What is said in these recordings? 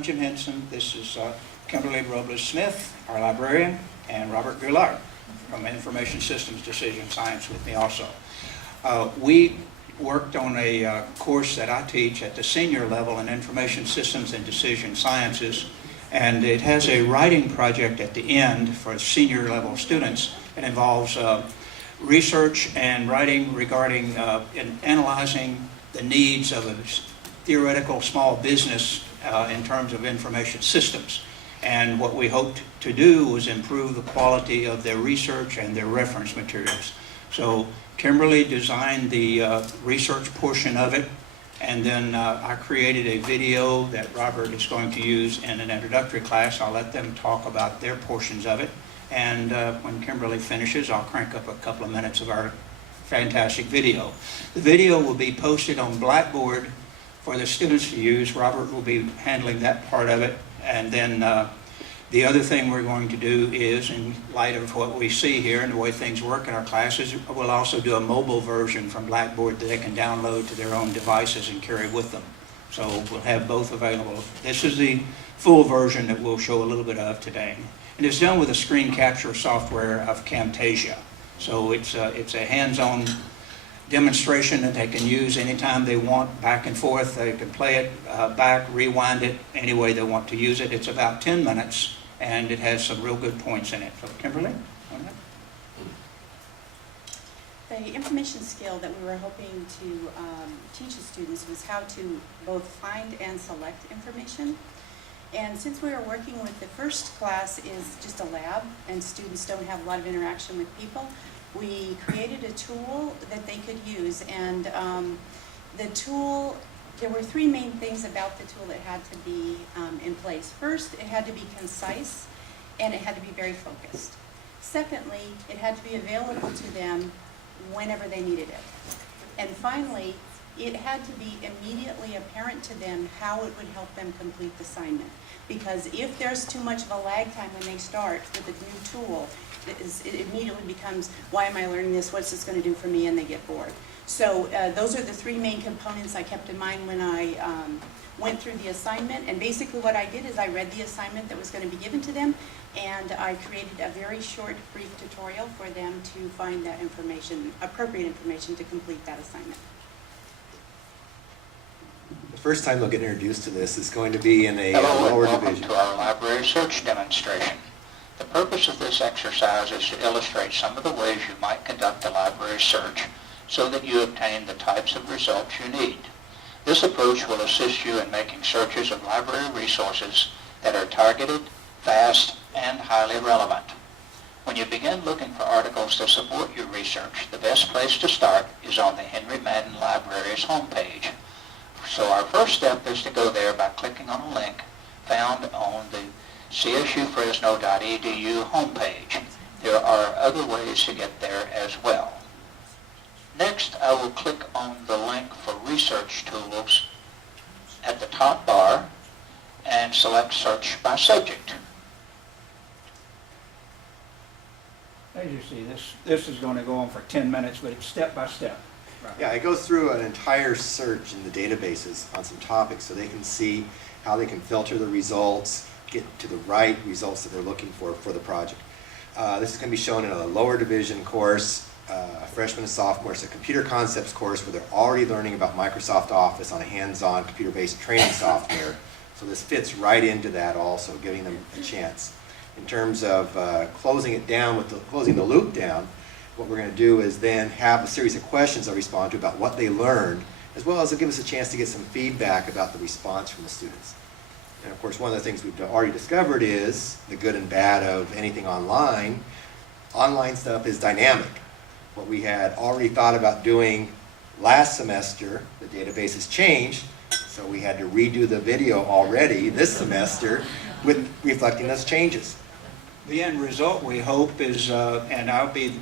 I'm Jim Henson. This is Kimberly Robles-Smith, our librarian, and Robert Goulart from Information Systems Decision Science with me also. We worked on a course that I teach at the senior level in Information Systems and Decision Sciences, and it has a writing project at the end for senior level students. It involves research and writing regarding analyzing the needs of a theoretical small business in terms of information systems. And what we hoped to do was improve the quality of their research and their reference materials. So Kimberly designed the research portion of it, and then I created a video that Robert is going to use in an introductory class. I'll let them talk about their portions of it, and when Kimberly finishes, I'll crank up a couple of minutes of our fantastic video. The video will be posted on Blackboard for the students to use. Robert will be handling that part of it, and then the other thing we're going to do is, in light of what we see here and the way things work in our classes, we'll also do a mobile version from Blackboard that they can download to their own devices and carry with them. So we'll have both available. This is the full version that we'll show a little bit of today. And it's done with a screen capture software of Camtasia. So it's a hands-on demonstration that they can use anytime they want, back and forth. They can play it back, rewind it, any way they want to use it. It's about 10 minutes, and it has some real good points in it. So Kimberly? The information skill that we were hoping to teach the students was how to both find and select information. And since we were working with the first class is just a lab, and students don't have a lot of interaction with people, we created a tool that they could use. And the tool, there were three main things about the tool that had to be in place. First, it had to be concise, and it had to be very focused. Secondly, it had to be available to them whenever they needed it. And finally, it had to be immediately apparent to them how it would help them complete the assignment. Because if there's too much of a lag time when they start with a new tool, it immediately becomes, why am I learning this? What's this going to do for me? And they get bored. So those are the three main components I kept in mind when I went through the assignment. And basically what I did is I read the assignment that was going to be given to them, and I created a very short, brief tutorial for them to find that information, appropriate information to complete that assignment. The first time they'll get introduced to this is going to be in a lower division. Welcome to our library search demonstration. The purpose of this exercise is to illustrate some of the ways you might conduct a library search so that you obtain the types of results you need. This approach will assist you in making searches of library resources that are targeted, fast, and highly relevant. When you begin looking for articles to support your research, the best place to start is on the Henry Madden Library's homepage. So our first step is to go there by clicking on a link found on the csufresno.edu homepage. There are other ways to get there as well. Next, I will click on the link for research tools at the top bar and select search by subject. As you see, this is going to go on for 10 minutes, but it's step by step. Right. Yeah, it goes through an entire search in the databases on some topics so they can see how they can filter the results, get to the right results that they're looking for the project. This is going to be shown in a lower division course, a freshman and sophomore. It's a computer concepts course where they're already learning about Microsoft Office on a hands-on computer-based training software. So this fits right into that also, giving them a chance. In terms of closing it down, closing the loop down, what we're going to do is then have a series of questions they'll respond to about what they learned, as well as it'll give us a chance to get some feedback about the response from the students. And of course, one of the things we've already discovered is the good and bad of anything online. Online stuff is dynamic. What we had already thought about doing last semester, the database has changed, so we had to redo the video already this semester with reflecting those changes. The end result, we hope, is, and I'll be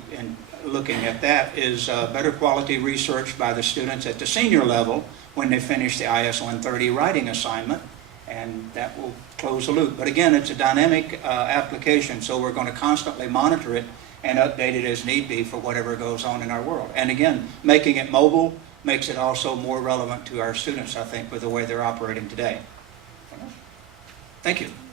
looking at that, is better quality research by the students at the senior level when they finish the IS 130 writing assignment, and that will close the loop. But again, it's a dynamic application, so we're going to constantly monitor it and update it as need be for whatever goes on in our world. And again, making it mobile makes it also more relevant to our students, I think, with the way they're operating today. Thank you.